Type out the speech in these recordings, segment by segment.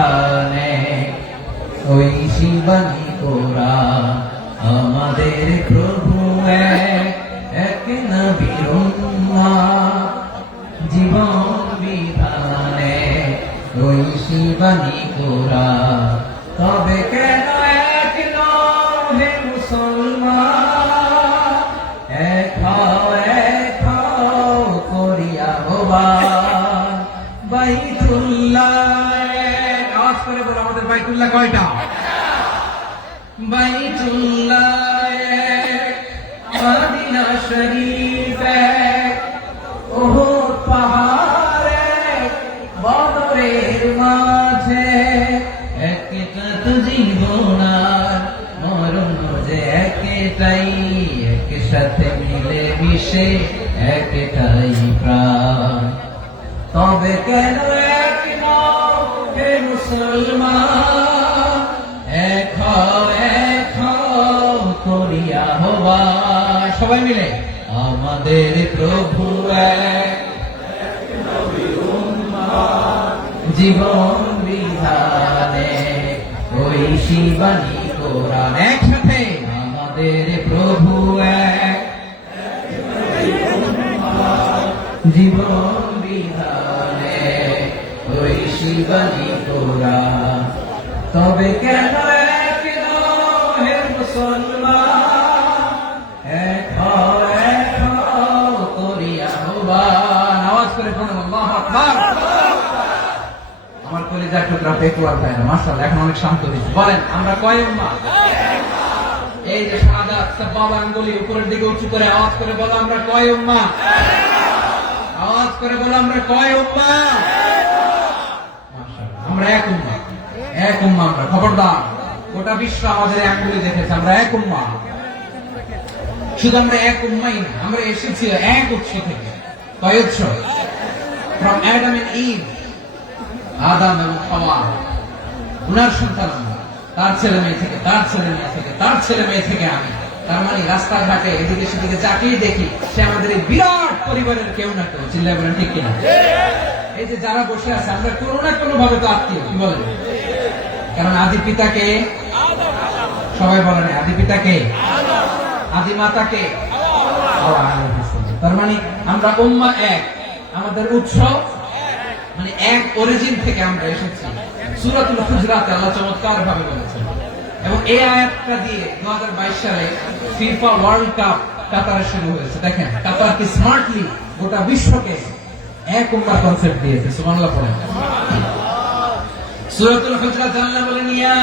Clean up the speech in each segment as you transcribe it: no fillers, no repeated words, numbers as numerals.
বিধানে ওই শিবানী কোরআন আমাদের প্রভু এক নবীর উম্মত জীবন বিধানে ওই শিবানী কোরআন তবে কেন এক হে মুসলমান এক করিয়া হবান বাইতুল্লাহ আওয়াজ করে বলো আমাদের বাইতুল্লাহ কয়টা বাইতুল্লাহ মদিনা শরীফ ওহদ পাহাড়ে বদরের মাঝে একটা তো জীবন আর মরণ যে একটাই একসাথে মিলে মিশে একটাই প্রাণ তবে কেন এক হে মুসলমান এক করিয়া হবা সবাই মিলে আমাদের প্রভু এক জীবন বিধানে ওই শিবানী কোরআন একসাথে আমাদের প্রভু এক জীবন বিধানে ওই শিবানী কোরআন তবে কেন এক হে মুসলমান এক করিয়া হবান আওয়াজ করে পড়ুন আল্লাহু আকবার আমার কলিজার টুকরা পেকুয়ার ভাই না মাশাআল্লাহ এখন অনেক শান্ত হয়েছে বলেন আমরা কয় উম্মাহ এই যে শাহাদাত সাবাব আঙ্গুলি উপরের দিকে উঁচু করে আওয়াজ করে বলো আমরা কয় উম্মাহ আওয়াজ করে বলো আমরা কয় উম্মাহ মাশাআল্লাহ আমরা এক উম্মাহ আমরা খবরদার গোটা বিশ্ব আমাদের আঙ্গুলি দেখেছে আমরা এক উম্মাহ শুধু আমরা এক উম্মাই না আমরা এসেছি এক উৎস থেকে কয় উৎস from Adam and Eve আদম এবং হাওয়া উনার সন্তান তার ছেলে মেয়ে থেকে তার ছেলে মেয়ে থেকে তার ছেলে মেয়ে থেকে আমি তার মানে রাস্তাঘাটে এদিকে সেদিকে যাকেই দেখি সে আমাদের এই বিরাট পরিবারের কেউ না কেউ চিল্লায় বলেন ঠিক কিনা এই যে যারা বসে আছে আমরা কোনো না কোনো ভাবে তো আত্মীয় কি বলেন কারণ আদি পিতাকে সবাই বলেন আদি পিতাকে আদি মাতাকে তার মানে আমরা উম্মাহ এক আমাদের উৎস মানে এক অরিজিন থেকে আমরা এসেছি সূরাতুল হুজরাতে আল্লাহ চমৎকার ভাবে বলেছেন এবং এই আয়াতটা দিয়ে 2022 সালে ফিফা ওয়ার্ল্ড কাপ কাতারে শুরু হয়েছে দেখেন কাতার কি স্মার্টলি গোটা বিশ্বকে এক উম্মাহ কনসেপ্ট দিয়েছে সুবহানাল্লাহ পড়েন সূরাতুল হুজরাত আল্লাহ বলেন ইয়া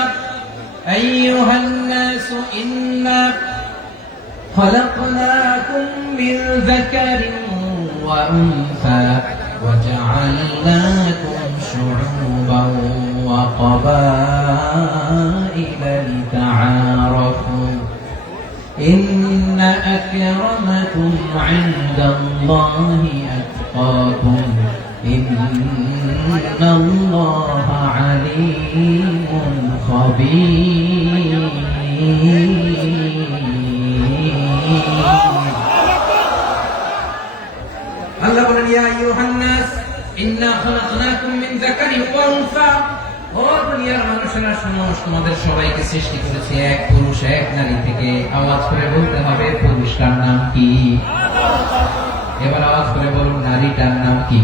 আইয়ুহান নাস ইন্না খলাকনাকুম মিন যাকারিন ওয়া উনসা وجعلناكم شعوبا وقبائل لتعارفوا إن أكرمكم عند الله أتقاكم إن الله عليم خبير আল্লাহ বলেন ইয়া আইয়ুহান নাস ইন্না খালাকনাকুম মিন যাকারিন ওয়া উনসা ও দুনিয়ার মানুষেরা শোনো তোমাদের সবাইকে সৃষ্টি করেছি এক পুরুষ এক নারী থেকে আওয়াজ করে বলতে হবে পুরুষটার নাম কি এবার আওয়াজ করে বলুন নারীটার নাম কি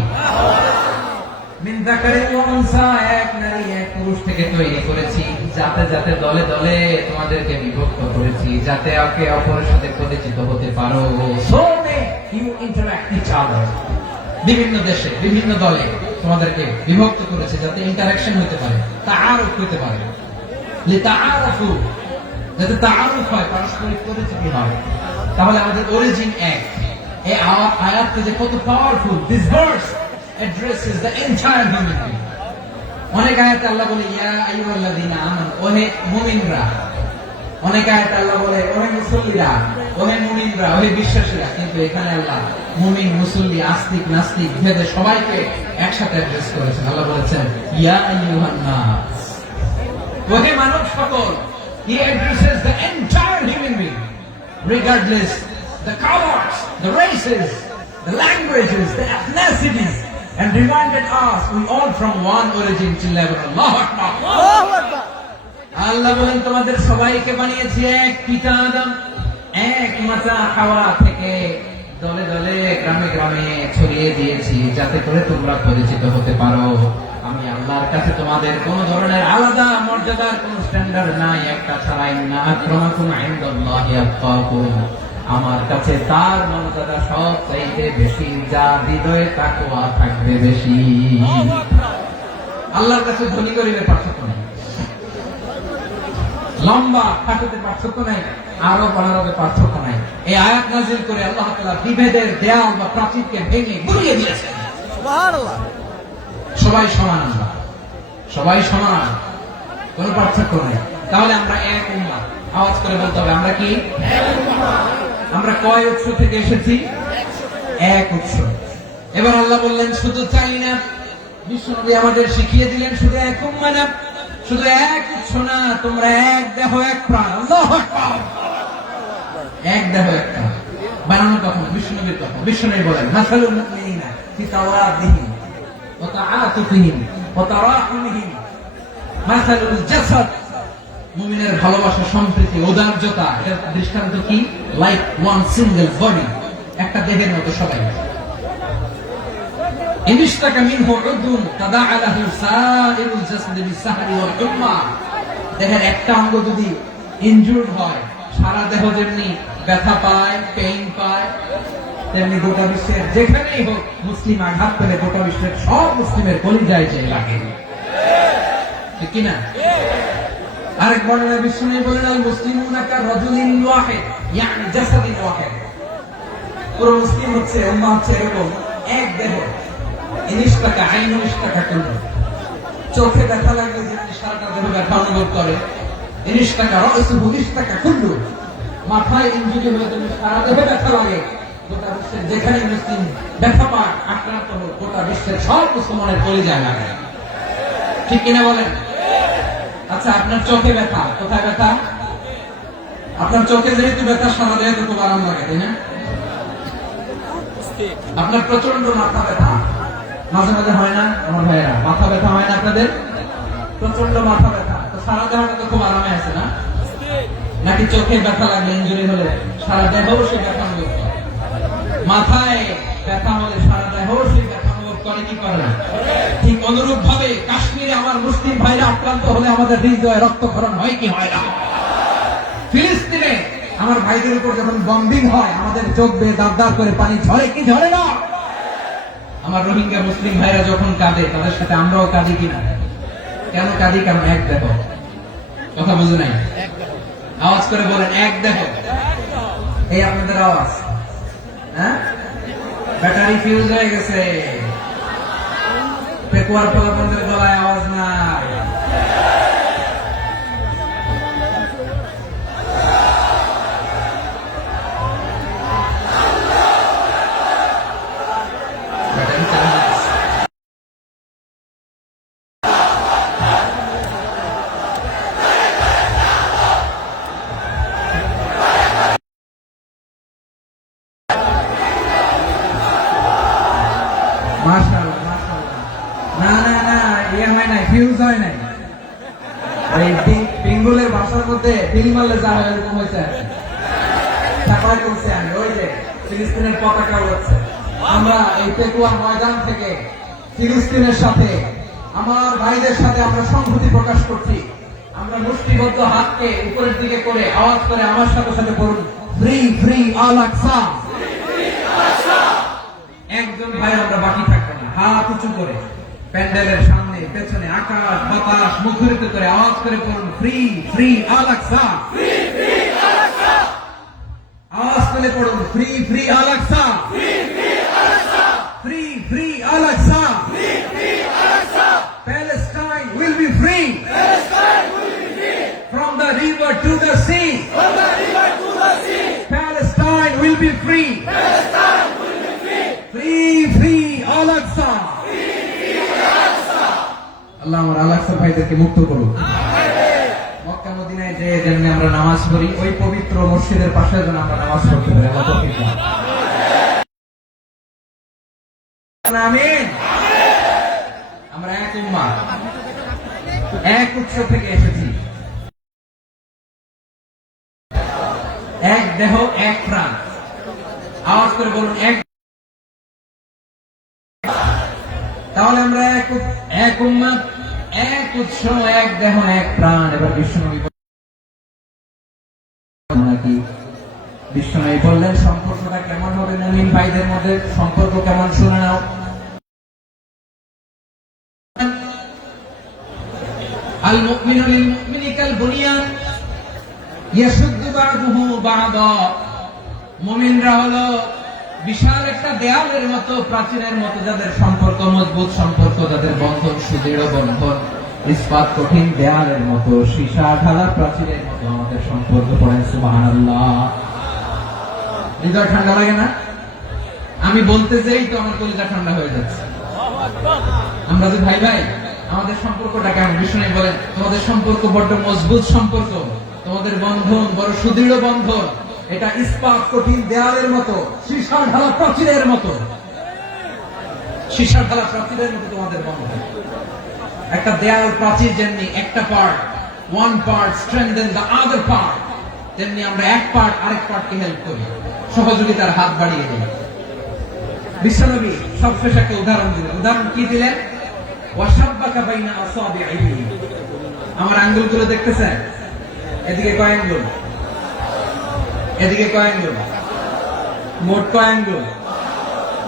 মিন যাকারিন ওয়া উনসা এক নারী এক পুরুষ থেকে তৈরি করেছি যাতে যাতে দলে দলে তোমাদেরকে বিভক্ত করেছি যাতে একে অপরের সাথে পরিচিত হতে পারো so you interact each other বিভিন্ন দেশে বিভিন্ন দলে তোমাদেরকে বিভক্ত করেছে যাতে ইন্টারঅ্যাকশন হতে পারে তাআরুফ হতে পারে লিতাআরফু যাতে তাআরুফ হয় পারস্পরিক পরিচিতি হয় তাহলে আমাদের অরিজিন এক এই আয়াতটা যে কত powerful this verse addresses the entire humanity অনেক আয়াতে আল্লাহ বলে ইয়া আইয়ুহাল্লাযীনা আমানু ওহে মুমিনরা অনেক আয়াতে আল্লাহ বলে ওহে মুসল্লিরা ওহে মুমিনরা ওহে বিশ্বাসীরা কিন্তু এখানে আল্লাহ মুমিন মুসল্লি আস্তিক নাস্তিক ভেদে সবাইকে একসাথে অ্যাড্রেস করেছেন আল্লাহ বলেছেন ইয়া আইয়ুহান নাস ওহে মানব সকল he addresses the entire human being regardless the colors the races the languages the ethnicities and reminded us we all from one origin till ever. Allahu Akbar. আল্লাহ বলেন তোমাদের সবাইকে বানিয়েছি এক পিতা আদম, এক মাতা হাওয়া থেকে, দলে দলে গ্রামে গ্রামে ছড়িয়ে দিয়েছি যাতে করে তোমরা পরিচিত হতে পারো। আমি আল্লাহর কাছে তোমাদের কোন ধরনের আলাদা মর্যাদার কোন স্ট্যান্ডার্ড নাই, একটা ছাড়াই না। আক্রামাকুম ইনদাল্লাহি আতকাকুম, আমার কাছে তার মর্যাদা সব চাইতে বেশি, যার হৃদয়ে তাকওয়া থাকবে বেশি। আল্লাহর কাছে ধনী গরিবের পার্থক্য নেই, লম্বা খাটোতে পার্থক্য নাই, আরো বড় পার্থক্য নাই। এই আয়াত নাযিল করে আল্লাহ তাআলা বিভেদের দেয়াল বা প্রাচীরকে ভেঙে গুড়িয়ে দিয়েছেন। সুবহানাল্লাহ। সবাই সমান, আমরা সবাই সমান, কোনো পার্থক্য নাই। তাহলে আমরা এক উম্মাহ। আওয়াজ করে বলতে হবে আমরা কি এক উম্মাহ। আমরা কয় উৎস থেকে এসেছি? এক উৎস। এবার আল্লাহ বললেন শুধু তাই না, বিশ্বনবী আমাদের শিখিয়ে দিলেন শুধু এক উম্মাহ না, শুধু এক উৎস না, তোমরা এক দেহ এক প্রাণ। আল্লাহু আকবার। এক দেহ এক প্রাণ বানানো কখন? বিশ্বনবীর কথা। বিশ্বনবী বলেন মাসালুল মুমিনিনা ফি তাওয়াদিহিম ওয়া তাআতুফিহিম ওয়া তারাহুমিহিম মাসালুল জাসাদ, মুমিনের ভালোবাসা, সম্প্রীতি, উদারতা, এর দৃষ্টান্ত কি? লাইক ওয়ান সিঙ্গেল বডি, একটা দেহের মতো সবাই। ইনশতাকা মিনহু উদুন তাদাআ লাহু সাইরুল জাসাদি বিসসাহরি ওয়াল হুম্মা, দেহের একটা অঙ্গ যদি ইনজুরড হয়, সারা দেহ যেমনি ব্যথা পায়, পেইন পায়, তেমনি গোটা বিশ্বের যেখানেই হোক মুসলিম আঘাত পেলে গোটা বিশ্বের সব মুসলিমের কলিজায় যে লাগে, ঠিক কি না? আরেক বর্ণনায় বিশ্বনবী বলেন আল মুসলিমুনা কা রাজুলিন ওয়াহিদ, ইয়ানি জাসাদিন ওয়াহিদ। পুরো মুসলিম হচ্ছে, উম্মাহ হচ্ছে এরকম এক দেহ। ইনশতাকা আইনু ইশতাকা কুল্লু, চোখে ব্যথা লাগলে যেমনি সারাটা দেহ ব্যথা অনুভব করে, ইনশতাকা রাসুহু ইশতাকা কুল্লু, মাথায় ইনজুরি হলে যেমনি সারা দেহে ব্যথা লাগে, গোটা বিশ্বের যেখানে মুসলিম ব্যথা পায়, আক্রান্ত হোক, গোটা বিশ্বের সব মুসলমানের কলিজায় লাগে, ঠিক কিনা বলেন? আচ্ছা, আপনার চোখে ব্যথা, কোথায় ব্যথা? আপনার চোখে যেহেতু ব্যথা, সারা দেহে তো খুব আরাম লাগে, তাই না? আপনার প্রচন্ড মাথা ব্যথা মাঝে মাঝে হয় না? আমার ভাইয়েরা, মাথা ব্যথা হয় না আপনাদের? প্রচন্ড মাথা ব্যথা, তো সারা দেহটা তো খুব আরামে আছে না? নাকি চোখে ব্যথা লাগলে, ইনজুরি হলে সারা দেহ সে ব্যথা অনুভব করে? মাথায় ব্যথা হলে সারা দেহ সে ব্যথা অনুভব করে কি করে না? ঠিক অনুরূপ ভাবে কাশ্মীরে আমার মুসলিম ভাইরা আক্রান্ত হলে আমাদের হৃদয়ে রক্তক্ষরণ হয় কি হয় না? ফিলিস্তিনে আমার ভাইদের উপর যখন বম্বিং হয়, আমাদের চোখ বেয়ে দাঁত দাঁত করে পানি ঝরে কি ঝরে না? আমার রোহিঙ্গা মুসলিম ভাইরা যখন কাঁদে, তাদের সাথে আমরাও কাঁদি কিনা? কেন কাঁদি? কারণ এক দেহ। কথা বুঝে নাই? আওয়াজ করে বলেন এক দেহ। এই আপনাদের আওয়াজ, হ্যাঁ? ব্যাটারি ফিউজ হয়ে গেছে, পেকুয়ার পোলাপনদের গলায় আওয়াজ নাই। মাশাআল্লাহ, মাশাআল্লাহ। না না না, ইয়ে হয় নাই, ফিউজ হয় নাই। এই পিঙ্গুলের ভাষার মধ্যে পিল মারলে যা হয় এরকম হয়েছে। তারপরে করছি আমি, ওই যে ফিলিস্তিনের পতাকা উড়াচ্ছে। আমরা এই পেকুয়া ময়দান থেকে ফিলিস্তিনের সাথে, আমার ভাইদের সাথে আমরা সংহতি প্রকাশ করছি। আমরা মুষ্টিবদ্ধ হাতকে উপরের দিকে করে আওয়াজ করে আমার সাথে সাথে বলুন, ফ্রি ফ্রি আল আকসা। একজন ভাই আমরা বাকি থাকবো না, হাত উঁচু করে প্যান্ডেলের সামনে, পেছনে, আকাশ বাতাস মুখরিত করে আওয়াজ করে বলুন, ফ্রি ফ্রি আল আকসা। আওয়াজ করে পড়ুন, free free Al Aqsa, free free Al Aqsa. Palestine will be free from the river to the sea. Palestine will be free. Free free Al Aqsa. আল্লাহ আমার আল আকসা ভাইদেরকে মুক্ত করুন। মক্কা মদিনায় যে যেমনি আমরা নামাজ পড়ি, ওই পবিত্র মসজিদের পাশে যেন আমরা নামাজ পড়তে পারি। আল্লাহ তৌফিক দান। আমিন। আমরা এক উম্মাহ, এক উৎস থেকে এসেছি, এক দেহ এক প্রাণ। আওয়াজ করে বলুন এক। তাহলে আমরা এক উম্মাহ, এক উৎস, এক দেহ এক প্রাণ। এবার বিশ্বনবী নাকি বিশ্বনবী বললেন সম্পর্কটা কেমন হবে মুমিন ভাইদের মধ্যে, সম্পর্ক কেমন শুনে নাও। আল মুমিনু লিল মুমিনি কাল বুনিয়ান ইয়াশুদ্দু বা'দুহু বা'দা। মুমিনরা হলো বিশাল একটা দেয়ালের মতো, প্রাচীরের মতো, যাদের সম্পর্ক মজবুত, সম্পর্ক যাদের বন্ধন সুদৃঢ় বন্ধন, ইস্পাত কঠিন দেয়ালের মতো, সীসা ঢালা প্রাচীরের মতো আমাদের সম্পর্ক। পড়েন সুবহানাল্লাহ। হৃদয় ঠান্ডা লাগে না? আমি বলতে যাই তো আমার কলিজা ঠান্ডা হয়ে যাচ্ছে। আমরা যে ভাই ভাই, আমাদের সম্পর্কটা কেমন? বিষ্ণু বলেন তোমাদের সম্পর্ক বড্ড মজবুত সম্পর্ক, তোমাদের বন্ধন বড় সুদৃঢ় বন্ধন, এটা ইস্পাত কঠিন দেয়ালের মতো, সীসা ঢালা প্রাচীরের মতো, সীসা ঢালা প্রাচীরের মতো তোমাদের বন্ধন। একটা দেয়াল প্রাচীর যেমনি একটা part, one part strengthen the other part, তেমনি আমরা এক পার্ট আরেক পার্টকে হেল্প করি, সহযোগিতার হাত বাড়িয়ে দিই। বিশ্বনবী সবশেষে একটা উদাহরণ দিলেন। উদাহরণ কি দিলেন? ওয়াশাব্বাকা বাইনা আসাবিহি। আমার আঙ্গুলগুলো দেখতেছেন? এদিকে কয় আঙ্গুল, এদিকে কয় আঙ্গুল, মোট কয় আঙ্গুল?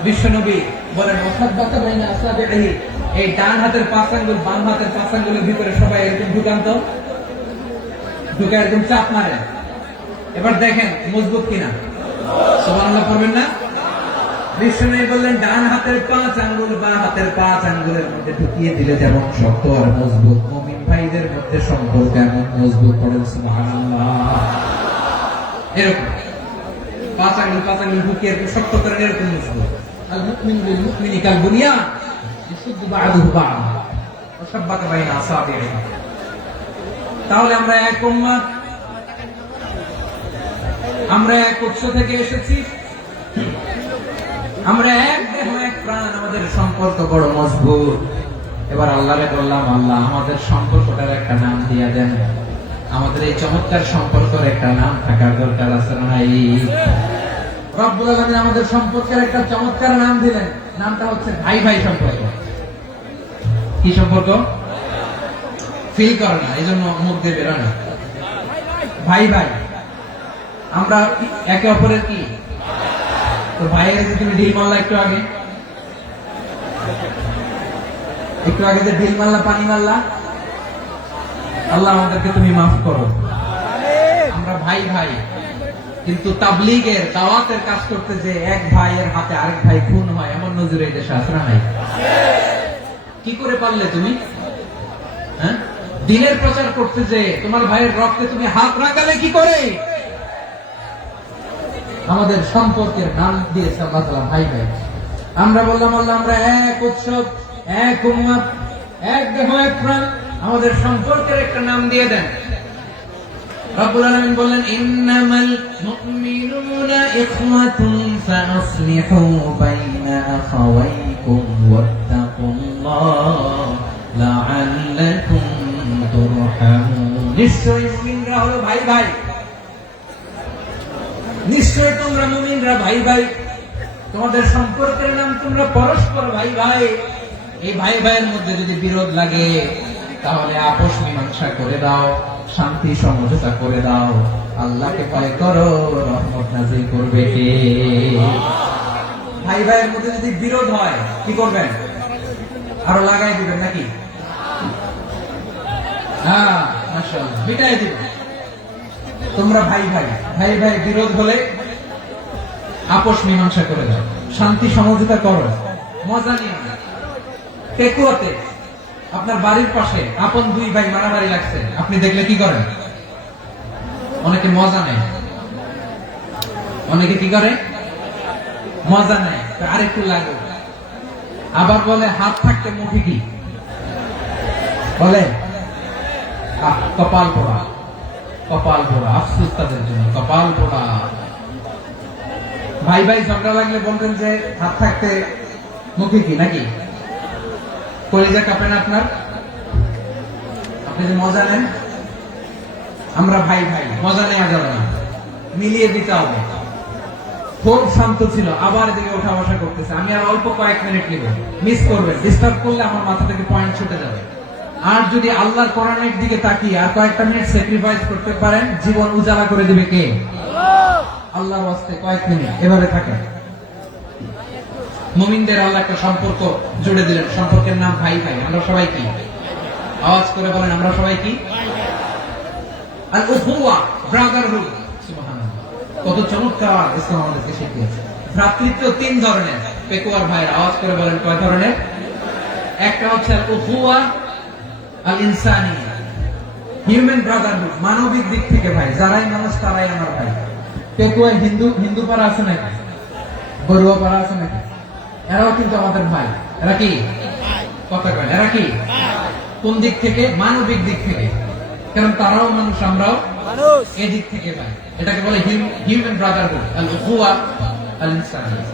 বিশ্বনবী বলেন ওয়াশাব্বাকা বাইনা আসাবিহি। এই ডান হাতের 5 আঙ্গুল বাম হাতের 5 আঙ্গুলের ভিতরে সবাই এরকম ঢুকান্ত, ঢুকে এরকম চাপ মারে। এবার দেখেন মজবুত কিনা। সুবহানাল্লাহ পড়বেন না? বিষ্ণু বললেন ডান হাতের 5 আঙ্গুল বাম হাতের 5 আঙ্গুলের মধ্যে ঢুকিয়ে দিলে যেমন শক্ত আর মজবুত, মুমিন ভাইদের মধ্যে সম্পর্ক এমন মজবুত। পড়েন সুবহানাল্লাহ। এরকম 5 আঙ্গুল ঢুকিয়ে এরকম শক্ত করে এরকম মজবুত। আল মুমিনু লিল মুমিনি কাল বুনিয়ান ইয়াশুদ্দু বা'দুহু বা'দা ওয়াশাব্বাকা বাইনা আসাবিহি। তাহলে আমরা এক উম্মাহ, আমরা এক উৎস থেকে এসেছি, আমরা এক দেহ এক প্রাণ, আমাদের সম্পর্ক বড় মজবুত। এবার আল্লাহরে বললাম আল্লাহ আমাদের সম্পর্কটার একটা নাম দিয়ে দেন। আমাদের এই চমৎকার সম্পর্কের একটা নাম থাকার দরকার আছে না? রব্বুল আলামিন আমাদের সম্পর্কের একটা চমৎকার নাম দিলেন। নামটা হচ্ছে ভাই ভাই সম্পর্ক। কি সম্পর্ক? ফিল করে না, এই জন্য মুখ দিয়ে বেরোয় না। ভাই ভাই, আমরা একে অপরের কি? তো ভাইয়ের যে তুমি ঢিল মারলা একটু আগে, যে ঢিল মারলা, পানি মারলা, আল্লাহ আমাদেরকে তুমি মাফ করো। আমরা ভাই ভাই, কিন্তু তাবলীগের দাওয়াতের কাজ করতে যে এক ভাইয়ের হাতে আরেক ভাই খুন হয়, এমন নজরে এই দেশে আছে না নাই? কি করে পারলে তুমি? হ্যাঁ, দিনের প্রচার করতে যে তোমার ভাইয়ের রক্তে তুমি হাত রাখালে কি করে? আমাদের সম্পর্কের নাম দিয়েছে আল্লাহ তাআলা ভাই ভাই। আমরা বললাম আল্লাহ আমরা এক উৎসব, এক উম্মাহ, এক দেহ এক প্রাণ, আমাদের সম্পর্কের একটা নাম দিয়ে দেন। রব্বুল আলামিন বললেন ইন্নামাল মুমিনুনা ইখওয়াতুন ফাসলিহু বাইনা আখাওয়াইকুম ওয়াত্তাকুল্লাহ লাআল্লাকুম তুরহামুন। নিশ্চয়ই মুমিনরা হলো ভাই ভাই, নিশ্চয় তোমরা মুমিনরা ভাই ভাই, তোমাদের সম্পর্কের নাম তোমরা পরস্পর ভাই ভাই। এই ভাই ভাইয়ের মধ্যে যদি বিরোধ লাগে তাহলে আপোষ মীমাংসা করে দাও, শান্তি সমঝোতা করে দাও। আল্লাহকে ভয় করো, রহমত নাযিল করবে কে? ভাই ভাইয়ের মধ্যে যদি বিরোধ হয় কি করবেন? আরো লাগাই দিবেন নাকি? হ্যাঁ মাশাআল্লাহ, মিটাই দিবেন। তোমরা ভাই ভাই, ভাই ভাই বিরোধ হলে আপোষ মীমাংসা করে দাও, শান্তি সমঝোতা করো, মজা নিয়ে। পেকুয়াতে আপনার বাড়ির পাশে আপন দুই ভাই মারামারি লাগছে, আপনি দেখলে কি করেন? অনেকে মজা নেয়, অনেকে কি করে? মজা নেয়, আরেকটু লাগে। আবার বলে হাত থাকতে মুঠি কি বলে? কপাল পোড়া, কপাল পোড়া। আফসোস তাদের জন্য, কপাল পোড়া। ভাই ভাই ঝগড়া লাগলে বলবেন যে হাত থাকতে মুখে কি নাকি কলিজা কাঁপে না আপনার? আপনি যে মজা নেন, আমরা ভাই ভাই, মজা নেওয়া যাবে না, মিলিয়ে দিতে হবে। খুব শান্ত ছিল, আবার এদিকে ওঠা বসা করতেছে। আমি আর অল্প কয়েক মিনিট নিব, মিস করবেন, ডিস্টার্ব করলে আমার মাথা থেকে পয়েন্ট ছুটে যাবে। আর যদি আল্লাহর কোরআনের দিকে তাকিয়ে আর কয়েকটা মিনিট স্যাক্রিফাইস করতে পারেন, জীবন উজালা করে দিবে কে? আল্লাহর ওয়াস্তে কয়েক মিনিট এভাবে থাকে। মুমিনদের আল্লাহ একটা সম্পর্ক জুড়ে দিলেন, সম্পর্কের নাম ভাই ভাই। আমরা সবাই কি? আওয়াজ করে বলেন, আমরা সবাই কি? আল উখুয়া, ব্রাদারহুড। সুবহানাল্লাহ, কত চমৎকার ইসলাম আমাদেরকে শিখিয়েছে। ভ্রাতৃত্ব তিন ধরনের। পেকুয়ার ভাইয়ের আওয়াজ করে বলেন, কয় ধরনের? একটা হচ্ছে আল উখুয়া আল ইনসানিয়া, হিউম্যান ব্রাদারহুড, মানবিক দিক থেকে ভাই, যারাই মানুষ তারাই আমার ভাই। পেকুয়ায় হিন্দু পাড়া আছে নাকি? বড়ুয়া পাড়া আছে নাকি? এরাও কিন্তু আমাদের ভাই। এরা কি? কথা কয়, এরা কি? কোন দিক থেকে? মানবিক দিক থেকে। কারণ তারাও মানুষ, আমরাও মানুষ, এই দিক থেকে ভাই। এটাকে বলে হিউম্যান ব্রাদারহুড, আল উখুয়া আল ইনসানিয়া।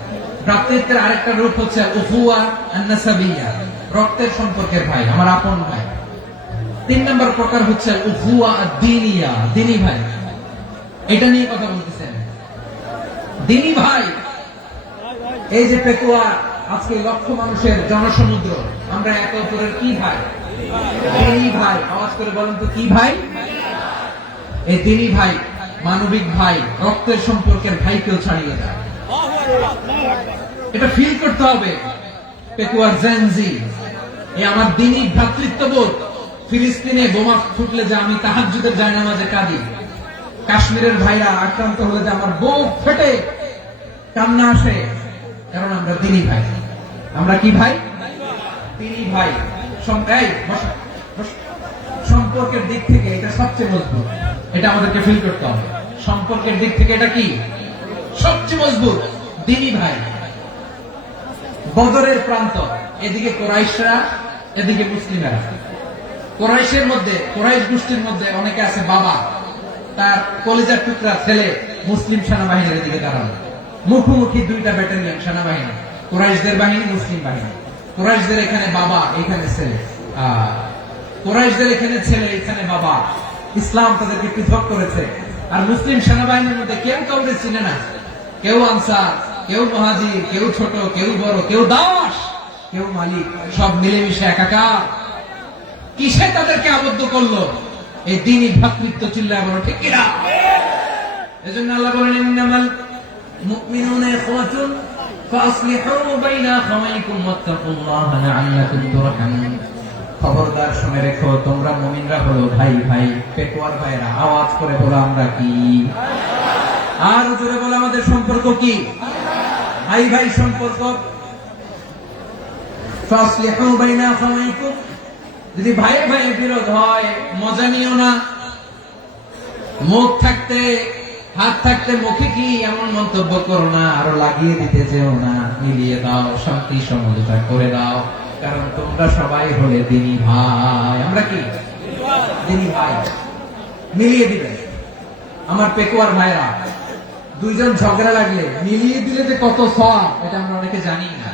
ভ্রাতৃত্বের আরেকটা রূপ হচ্ছে আল উখুয়া আন নাসাবিয়া, রক্তের সম্পর্কের ভাই, আমার আপন ভাই। তিন নম্বর প্রকার হচ্ছে আল উখুয়া আদ-দীনিয়া, দ্বীনি ভাই। এটা নিয়ে কথা বলতেছেন, দ্বীনি ভাই। এই যে পেকুয়া, আজকে লক্ষ মানুষের জনসমুদ্র, আমরা একে অপরের কি ভাই? দ্বীনি ভাই। আওয়াজ করে বলেন তো, কি ভাই? এই দ্বীনি ভাই, মানবিক ভাই, রক্তের সম্পর্কের ভাইকেও ছাড়িয়ে যায়। এটা ফিল করতে হবে। পেকুয়ার জেনজি, এই আমার দ্বীনি ভ্রাতৃত্ববোধ। ফিলিস্তিনে বোমা ফুটলে যে আমি তাহাজ্জুদের জায়নামাজে কাঁদি, কাশ্মীরের ভাইরা আক্রান্ত হলে যে আমার বুক ফেটে কান্না আসে, কারণ আমরা দ্বীনি ভাই। আমরা কি ভাই? দ্বীনি ভাই। সম্পর্কের দিক থেকে এটা সবচেয়ে মজবুত। এটা আমাদেরকে ফিল করতে হবে। সম্পর্কের দিক থেকে এটা কি? সবচেয়ে মজবুত, দ্বীনি ভাই। বদরের প্রান্ত, এদিকে কোরাইশরা, এদিকে মুসলিমেরা। কোরাইশের মধ্যে, কোরাইশ গোষ্ঠীর মধ্যে অনেকে আছে বাবা, তার কলিজার টুকরা ছেলে মুসলিম সেনাবাহিনীর দিকে দাঁড়ানো। মুখোমুখি দুইটা ব্যাটালিয়ন সেনাবাহিনী, কোরাইশদের বাহিনী, মুসলিম বাহিনী। কোরাইশদের এখানে বাবা, এখানে ছেলে। কোরাইশদের এখানে ছেলে, এখানে বাবা। ইসলাম তাদেরকে পৃথক করেছে। আর মুসলিম সেনাবাহিনীর মধ্যে কেউ কাউকে চিনে না। কেউ আনসার, কেউ মুহাজির, কেউ ছোট, কেউ বড়, কেউ দাস, কেউ মালিক, সব মিলেমিশে একাকার। কিসে তাদেরকে আবদ্ধ করলো? এই দ্বীনি ভ্রাতৃত্ব। চিল্লায় বলো ঠিক কিনা? এজন্য আল্লাহ বলেন, ইন্নামাল মুমিনুনা ইখওয়াতুন ফাসলিহু বাইনা আখাওয়াইকুম ওয়াত্তাকুল্লাহা লাআল্লাকুম তুরহামুন। খবরদার শুনে রেখো, তোমরা মুমিনরা হলো ভাই ভাই। পেকুয়ার ভাইরা আওয়াজ করে বলো, আমরা কি? আর জোরে বলো, আমাদের সম্পর্ক কি? ভাই ভাই সম্পর্ক। ফাসলিহু বাইনা আখাওয়াইকুম, যদি ভাই ভাই বিরোধ হয় মজা নিও না। মুখ থাকতে, হাত থাকতে মুখে কি এমন মন্তব্য করো না, আরো লাগিয়ে দিতে যেও না। মিলিয়ে দাও, শান্তি সমঝোতা করে দাও, কারণ তোমরা সবাই হলে দ্বীনি ভাই। আমরা কি? দ্বীনি ভাই। মিলিয়ে দিবে। আমার পেকুয়ার ভাইরা, দুইজন ঝগড়া লাগলে মিলিয়ে দিলে যে কত সওয়াব, এটা আমরা অনেকে জানি না।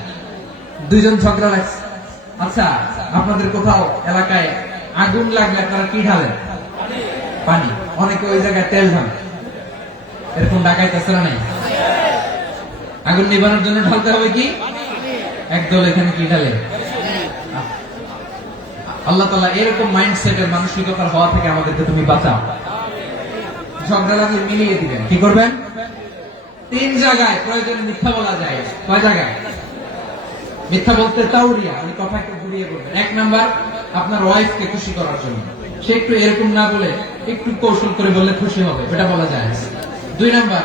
দুইজন ঝগড়া লাগছে, আচ্ছা আপনাদের কোথাও এলাকায় আগুন লাগলে আপনারা কি ঢালেন? পানি। অনেকে ওই জায়গায় তেল ঢালে। এরকম ডাকাইতেছে না? নাই। আগুন নিবানোর জন্য ঢালতে হবে কি? একদল এখানে কি ঢালে? আল্লাহ তাআলা এরকম মাইন্ডসেটের মানসিকতার হওয়া থেকে আমাদেরকে তুমি বাঁচাও। ঝগড়া লাগলে মিলিয়ে দিবেন। কি করবেন? তিন জায়গায় প্রয়োজনে মিথ্যা বলা যায়। কয় জায়গায় মিথ্যা বলতে? তাওরিয়া, আমি কথা একটু ঘুরিয়ে বলবেন। এক নাম্বার, আপনার ওয়াইফকে খুশি করার জন্য। সে একটু এরকম না বলে একটু কৌশল করে বললে খুশি হবে, এটা বলা যায়। দুই নাম্বার,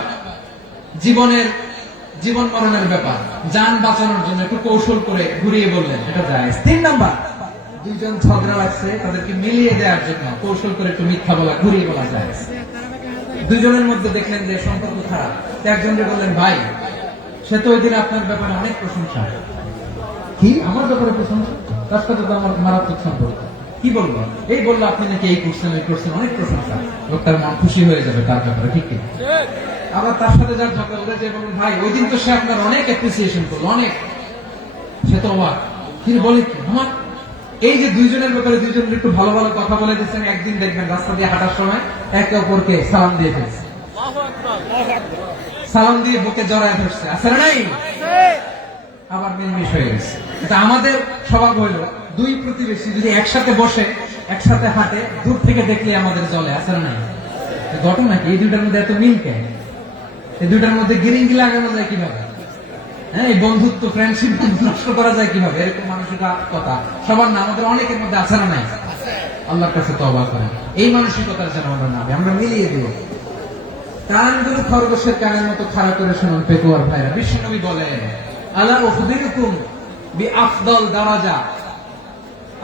জীবন মরণের ব্যাপার, জান বাঁচানোর জন্য একটু কৌশল করে ঘুরিয়ে বললেন, এটা যায়। তিন নাম্বার, দুইজন ঝগড়া লাগছে, তাদেরকে মিলিয়ে দেওয়ার জন্য কৌশল করে একটু মিথ্যা বলা, ঘুরিয়ে বলা যায়। দুইজনের মধ্যে দেখলেন যে সম্পর্ক খারাপ, একজনকে বললেন, ভাই সে তো ওই দিন আপনার ব্যাপারে অনেক প্রশংসা। কি আমার ব্যাপারে প্রশংসা? তার সাথে তো আমার মারাত্মক সম্পর্ক। কি বলবো? এই বললো আপনি নাকি এই করছেন, ওই করছেন, অনেক প্রশংসা। লোকটার মন খুশি হয়ে যাবে তার ব্যাপারে, ঠিক কি? আবার তার সাথে যার ঝগড়া বলে যে বলুন, ভাই ওই দিন তো সে আপনার অনেক অ্যাপ্রিসিয়েশন করলো, অনেক। সে তো অবাক, তিনি বলে কি আমার এই যে দুইজনের ব্যাপারে দুইজনের একটু ভালো ভালো কথা বলে দিচ্ছেন, একদিন দেখবেন রাস্তা দিয়ে হাঁটার সময় একে অপরকে সালাম দিয়ে ফেলছে, সালাম দিয়ে বুকে জড়ায় ধরছে, আছে না নাই? আবার মিলমিশ হয়ে গেছে। এটা আমাদের স্বভাব হইল দুই প্রতিবেশী যদি একসাথে বসে একসাথে হাঁটে, দূর থেকে দেখলে আমাদের জলে, আছে না নাই? ঘটনা কি এই দুইটার মধ্যে এত মিল কেন? এই দুইটার মধ্যে গিরিঙ্গি লাগানো যায় কিভাবে? হ্যাঁ, এই বন্ধুত্ব ফ্রেন্ডশিপ নষ্ট করা যায় কিভাবে? এরকম মানসিকতা সবার না, আমাদের অনেকের মধ্যে আছে না নাই? আল্লাহর কাছে তওবা করেন এই মানসিকতার যেন আমরা না, আমরা মিলিয়ে দিব। কানগুলো খরগোশের কানের মতো খাড়া করে শুনুন পেকুয়ার ভাইরা, বিশ্বনবী বলেন আলা উখবিরুকুম বিআফদাল দারাজা,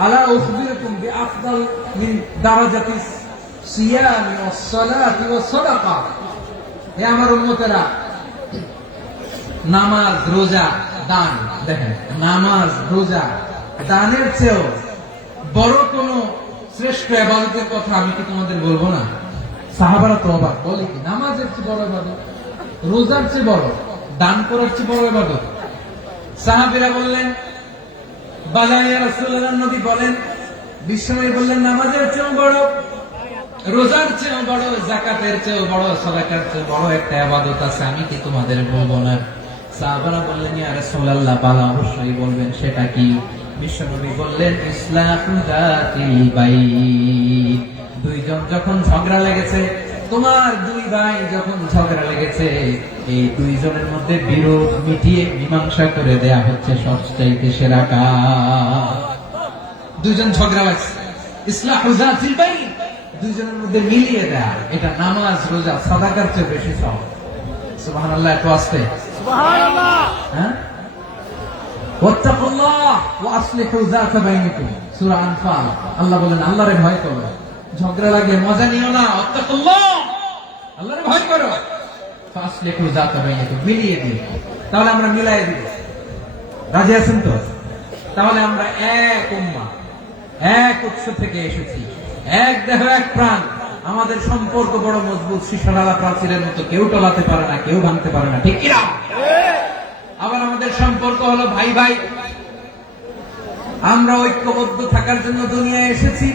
আলা উখবিরুকুম বিআফদাল মিন দারাজাতিস সিয়ামি ওয়াস সালাতি ওয়াস সাদাকা। হে আমার উম্মতেরা, নামাজ, রোজা, দান, দেখেন নামাজ, রোজা, দানের চেয়েও বড় কোন শ্রেষ্ঠ ইবাদতের কথা আমি কি তোমাদের বলবো না? সাহাবারা তো অবাক, বলে কি নামাজের চেয়ে বড় ইবাদত, রোজার চেয়ে বড়, দান করার চেয়ে বড় ইবাদত? সাহাবীরা বললেন বালা ইয়া রাসূলুল্লাহ, নবী বলেন, বিশ্বনবী বললেন নামাজের চেয়েও বড়, রোজার চেয়েও বড়, যাকাতের চেয়েও বড়, সাদাকার চেয়েও বড় একটা ইবাদত আছে, আমি কি তোমাদের বলবো না? সাহাবারা বললেন ইয়া রাসূলুল্লাহ, বালা অবশ্যই বলবেন, সেটা কি? বিশ্বনবী বললেন ইসলাহু যাতিল বাইন। দুইজন যখন ঝগড়া লেগেছে, তোমার দুই ভাই যখন ঝগড়া লেগেছে, এই দুইজনের মধ্যে বিরোধ মিটিয়ে মীমাংসা করে দেয়া হচ্ছে সবচাইতে সেরা কাজ। দুইজন ঝগড়া লাগছে, ইসলাহু যাতিল বাইন, দুইজনের মধ্যে মিলিয়ে দেয়া, এটা নামাজ, রোজা, সাদাকার চেয়ে বেশি সওয়াব। সুবহানাল্লাহ, একটু আস্তে সুবহানাল্লাহ। হ্যাঁ, ওয়াত্তাকুল্লাহ ওয়া আসলিহু যাতা বাইনিকুম, সূরা আনফাল। আল্লাহ বলেন আল্লাহরে ভয় করো, ঝগড়া লাগলে মজা নিও না, ওয়াত্তাকুল্লাহ, আল্লাহরে ভয় করো, ফাসলিহু যাতা বাইনিকুম, মিলিয়ে দিও। তাহলে আমরা মিলায়ে দিব, রাজি আছেন তো? তাহলে আমরা এক উম্মাহ, এক উৎস থেকে এসেছি, এক দেহ এক প্রাণ, আমাদের সম্পর্ক বড় মজবুত, শিশারালা প্রাচীরের মতো, কেউ টলাতে পারে না, কেউ ভাঙতে পারে না, ঠিক কিনা? আবার আমাদের সম্পর্ক হলো ভাই ভাই, আমরা ঐক্যবদ্ধ থাকার জন্য দুনিয়ায় এসেছি।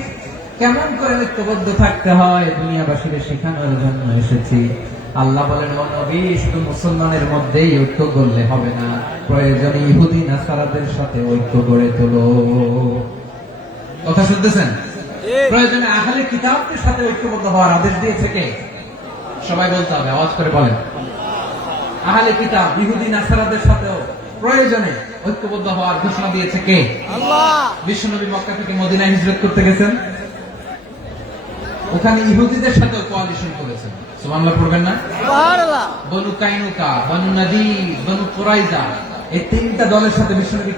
কেমন করে ঐক্যবদ্ধ থাকতে হয় দুনিয়াবাসীকে শেখানোর জন্য এসেছি। আল্লাহ বলেন ও নবী, শুধু মুসলমানের মধ্যেই ঐক্য করলে হবে না, প্রয়োজনে ইহুদি নাসারাদের সাথে ঐক্য গড়ে তোলো। কথা শুনতেছেন? প্রয়োজনে আহলে কিতাবদের সাথে ঐক্যবদ্ধ হওয়ার আদেশ দিয়েছে কে? সবাই বলতে হবে, আওয়াজ করে বলেন। আহলে কিতাব ইহুদি নাসারাদের সাথেও প্রয়োজনে ঐক্যবদ্ধ হওয়ার ঘোষণা দিয়েছে কে? আল্লাহ। বিশ্বনবী মক্কা থেকে মদিনায় হিজরত করতে গেছেন, ওখানে ইহুদিদের সাথেও কোয়ালিশন করেছেন। সুবহানাল্লাহ পড়বেন না? সুবহানাল্লাহ। বনু কাইনুকা, বনু নাদির, বনু কুরাইজা, এই তিনটা দলের সাথে বিশ্বনবী